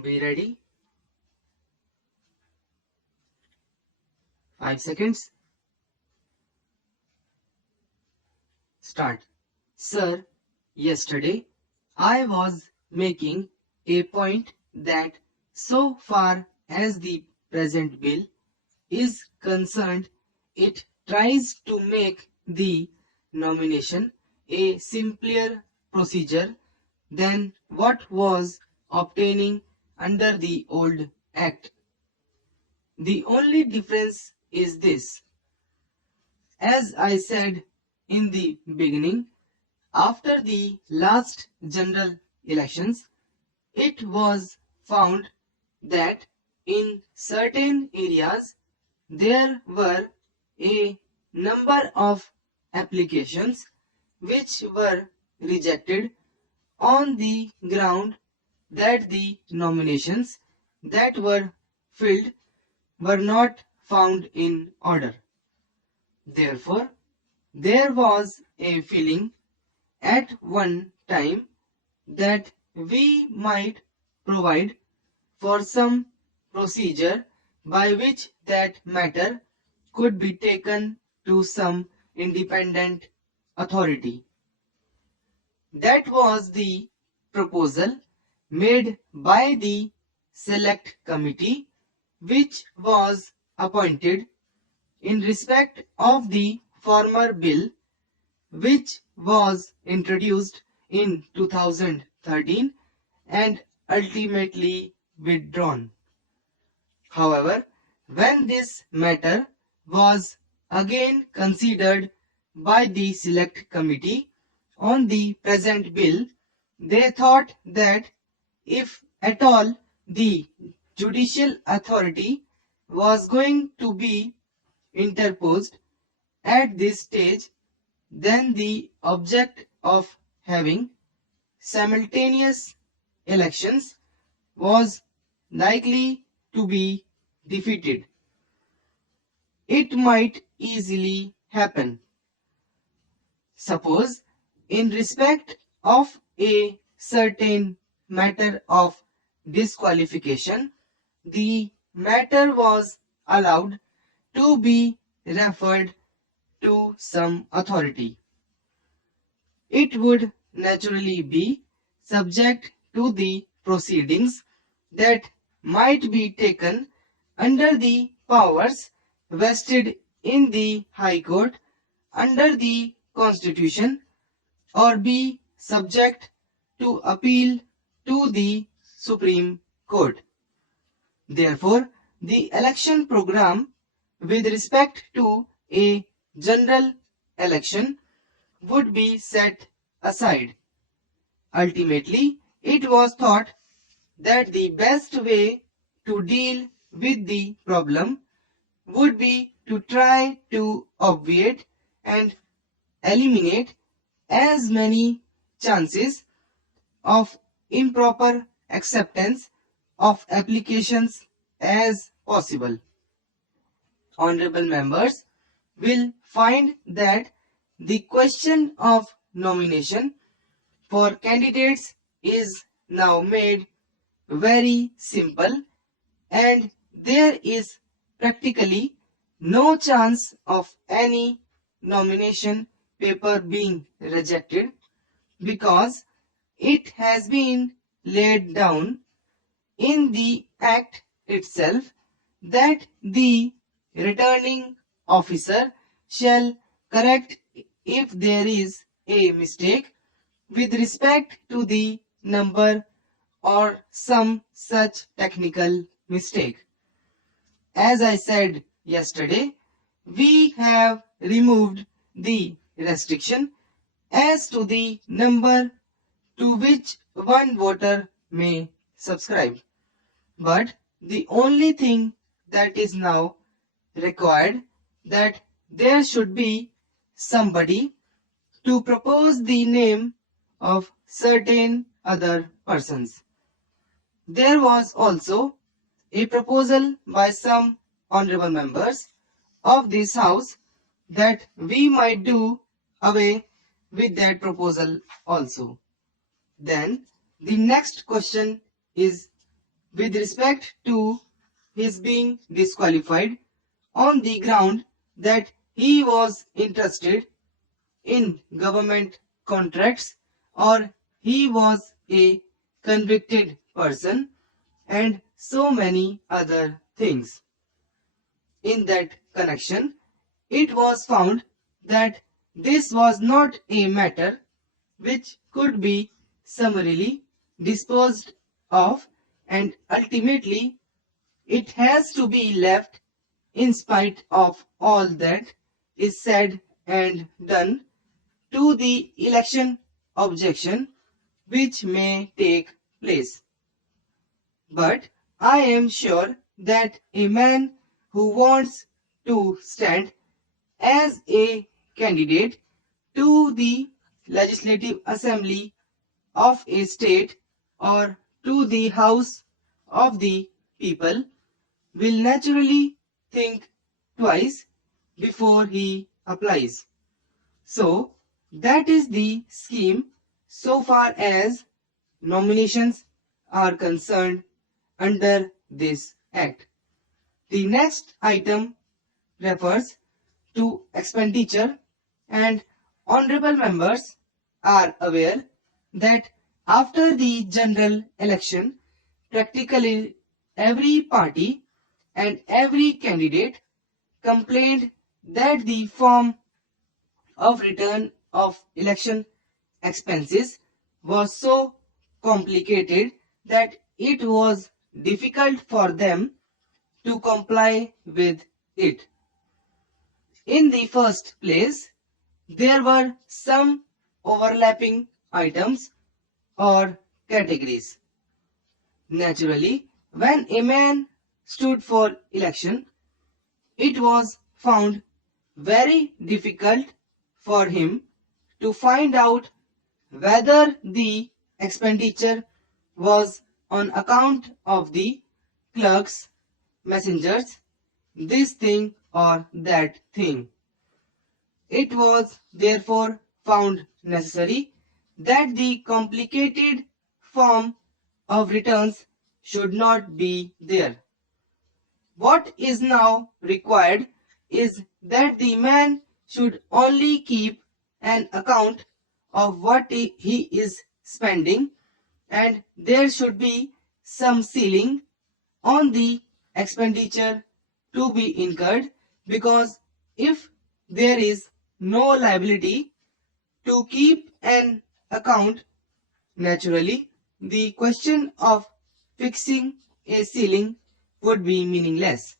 Be ready. 5 seconds. Start. Sir, yesterday I was making a point that so far as the present bill is concerned, it tries to make the nomination a simpler procedure than what was obtaining under the old Act. The only difference is this. As I said in the beginning, after the last general elections, it was found that in certain areas there were a number of applications which were rejected on the ground that the nominations that were filled were not found in order. Therefore, there was a feeling at one time that we might provide for some procedure by which that matter could be taken to some independent authority. That was the proposal made by the select committee which was appointed in respect of the former bill which was introduced in 2013 and ultimately withdrawn. However, when this matter was again considered by the select committee on the present bill, they thought that if at all the judicial authority was going to be interposed at this stage, then the object of having simultaneous elections was likely to be defeated. It might easily happen. Suppose, in respect of a certain matter of disqualification, the matter was allowed to be referred to some authority. It would naturally be subject to the proceedings that might be taken under the powers vested in the High Court under the Constitution, or be subject to appeal to the Supreme Court. Therefore, the election program with respect to a general election would be set aside. Ultimately, it was thought that the best way to deal with the problem would be to try to obviate and eliminate as many chances of improper acceptance of applications as possible. Honorable members will find that the question of nomination for candidates is now made very simple, and there is practically no chance of any nomination paper being rejected, because it has been laid down in the Act itself that the returning officer shall correct if there is a mistake with respect to the number or some such technical mistake. As I said yesterday, we have removed the restriction as to the number to which one voter may subscribe. But the only thing that is now required, that there should be somebody to propose the name of certain other persons. There was also a proposal by some honorable members of this house that we might do away with that proposal also. Then the next question is with respect to his being disqualified on the ground that he was interested in government contracts or he was a convicted person and so many other things. In that connection, it was found that this was not a matter which could be summarily disposed of, and ultimately it has to be left, in spite of all that is said and done, to the election objection which may take place. But I am sure that a man who wants to stand as a candidate to the Legislative Assembly of a state or to the House of the People will naturally think twice before he applies. So, that is the scheme so far as nominations are concerned under this Act. The next item refers to expenditure, and honorable members are aware that after the general election, practically every party and every candidate complained that the form of return of election expenses was so complicated that it was difficult for them to comply with it. In the first place, there were some overlapping items or categories. Naturally, when a man stood for election, it was found very difficult for him to find out whether the expenditure was on account of the clerks, messengers, this thing or that thing. It was therefore found necessary that the complicated form of returns should not be there. What is now required is that the man should only keep an account of what he is spending, and there should be some ceiling on the expenditure to be incurred, because if there is no liability to keep an account, naturally the question of fixing a ceiling would be meaningless.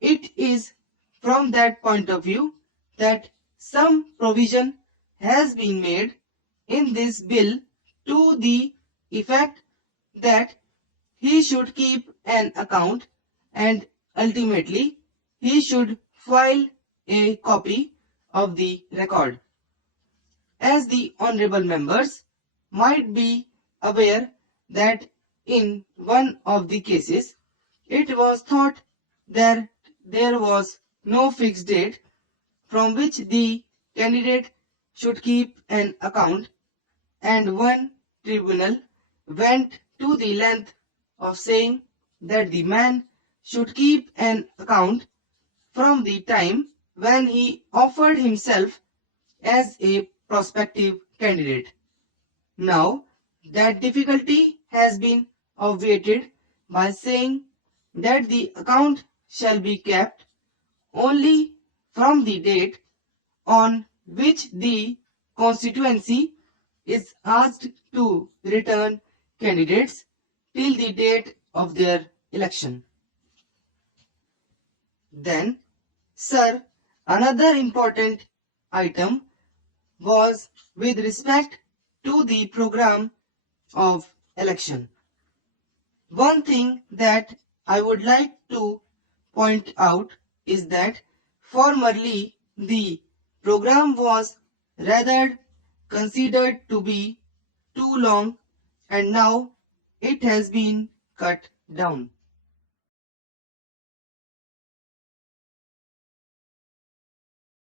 It is from that point of view that some provision has been made in this bill to the effect that he should keep an account and ultimately he should file a copy of the record. As the honorable members might be aware that in one of the cases it was thought that there was no fixed date from which the candidate should keep an account, and one tribunal went to the length of saying that the man should keep an account from the time when he offered himself as a prospective candidate. Now, that difficulty has been obviated by saying that the account shall be kept only from the date on which the constituency is asked to return candidates till the date of their election. Then, sir, another important item was with respect to the program of election. One thing that I would like to point out is that formerly the program was rather considered to be too long, and now it has been cut down.